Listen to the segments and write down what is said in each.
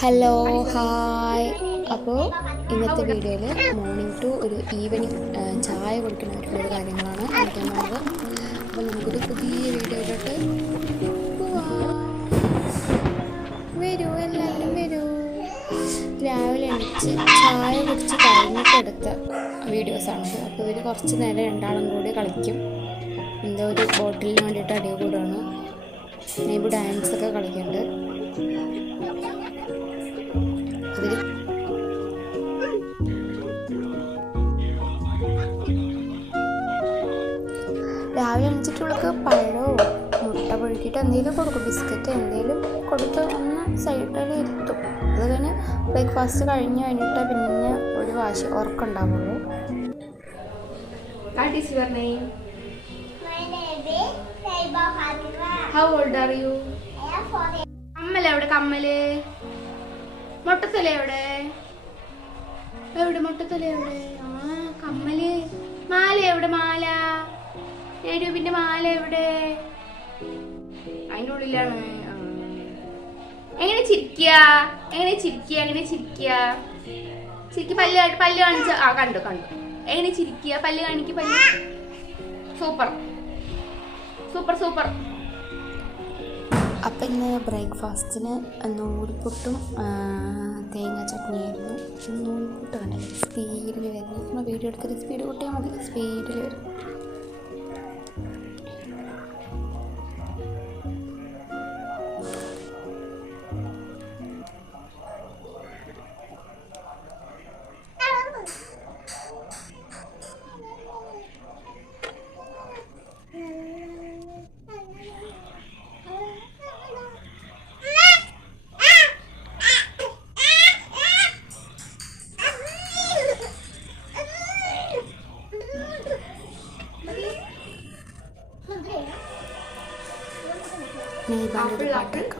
Hello hi. അപ്പോൾ ഇന്നത്തെ വീഡിയോയിൽ മോർണിംഗ് ടു ഒരു ഈവനിങ് ചായ കുടിക്കുന്നതായിട്ടുള്ള കാര്യങ്ങളാണ് കാണിക്കുന്നത്. അപ്പോൾ നമുക്കൊരു പുതിയ വീഡിയോയിലോട്ട് വരൂ, എല്ലാവരും വരൂ. രാവിലെ എണീച്ച് ചായ കുടിച്ച് കഴിഞ്ഞിട്ടെടുത്ത വീഡിയോസാണത്. അപ്പോൾ ഇവർ കുറച്ച് നേരം രണ്ടാളും കൂടി കളിക്കും. എന്തോ ഒരു ബോട്ടിലിന് വേണ്ടിയിട്ട് അടിവ് കൂടാണ്. നെയ്ബ് ഡാൻസൊക്കെ കളിക്കുന്നുണ്ട്. അതിൽ രാവിലെ എണിച്ചിട്ടുള്ളവർക്ക് പഴമോ മുട്ട പൊഴുക്കിയിട്ട് എന്തെങ്കിലും കൊടുക്കും, ബിസ്ക്കറ്റ് എന്തെങ്കിലും കൊടുത്ത് ഒന്ന് സൈഡിൽ ഇരുത്തും. അത് കഴിഞ്ഞ് ബ്രേക്ക്ഫാസ്റ്റ് കഴിഞ്ഞ് കഴിഞ്ഞിട്ട് പിന്നെ ഒരു ഉറക്കമുണ്ടാവുള്ളൂ. How old are you? കമ്മൽ എവിടെ? കമ്മല് മൊട്ടത്തല എവിടെ? മൊട്ടത്തല എവിടെ? ആ കമ്മല്. മാല എവിടെ? മാല രൂപിന്റെ മാല എവിടെ? അതിൻ്റെ ഉള്ളിലാണ്. എങ്ങനെ ചിരിക്കുക? ചിരിക്ക്. പല്ല് കാണിച്ച. ആ കണ്ടു. എങ്ങനെ ചിരിക്കുക? പല്ല് കാണിക്ക്. പല്ല് സൂപ്പർ. അപ്പം ഇന്ന് ബ്രേക്ക്ഫാസ്റ്റിന് നൂൽപുട്ടും തേങ്ങ ചട്നിയായിരുന്നു. നൂൽപുട്ട് കണ്ടില്ല, സ്പീഡിൽ വരുന്നു. നമ്മൾ വീഡിയോ എടുത്തിട്ട് സ്പീഡ് കൂട്ടിയാൽ മതി, സ്പീഡിൽ വരും. നെയ്ബാൻ്റെ പാട്ടൊക്കെ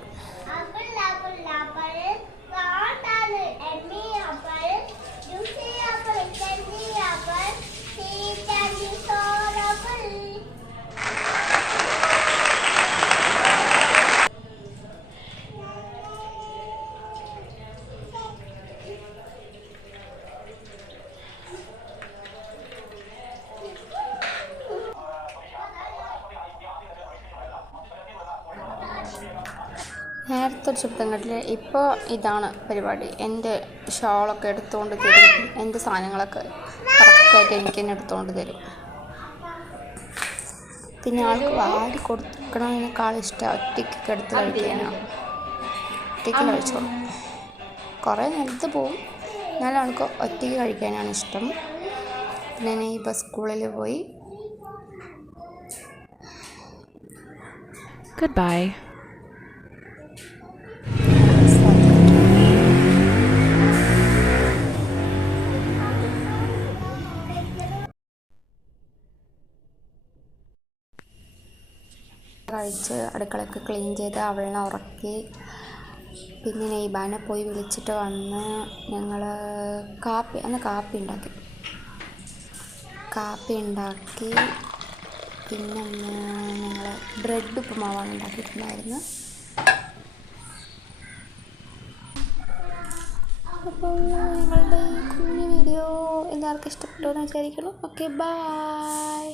നേരത്തെ ഒരു ശബ്ദങ്ങളിൽ. ഇപ്പോൾ ഇതാണ് പരിപാടി. എൻ്റെ ഷോളൊക്കെ എടുത്തുകൊണ്ട് തരും, എൻ്റെ സാധനങ്ങളൊക്കെ കറക്റ്റായിട്ട് എനിക്ക് തന്നെ എടുത്തുകൊണ്ട് തരും. പിന്നെ ആൾക്ക് വാരി കൊടുക്കണതിനേക്കാൾ ഇഷ്ടം ഒറ്റയ്ക്കൊക്കെ എടുത്ത് കഴിക്കാനാണ്. ഒറ്റയ്ക്ക് കഴിച്ചോളും. കുറേ നേരത്ത് പോവും, എന്നാലും ആൾക്ക് ഒറ്റയ്ക്ക് കഴിക്കാനാണ് ഇഷ്ടം. പിന്നെ ഇപ്പോൾ സ്കൂളിൽ പോയി. Good bye. കഴിച്ച് അടുക്കളയൊക്കെ ക്ലീൻ ചെയ്ത് അവളെ ഉറക്കി. പിന്നെ നെയ്ബാനെ പോയി വിളിച്ചിട്ട് വന്ന് ഞങ്ങൾ കാപ്പി ഉണ്ടാക്കി. പിന്നെ ഞങ്ങൾ ബ്രെഡ് ഉപ്പുമാവാണ് ഉണ്ടാക്കിയിട്ടുണ്ടായിരുന്നു. അപ്പോൾ ഞങ്ങളുടെ കുഞ്ഞു വീഡിയോ എല്ലാവർക്കും ഇഷ്ടപ്പെട്ടു എന്ന് വിചാരിക്കണം. Okay, by.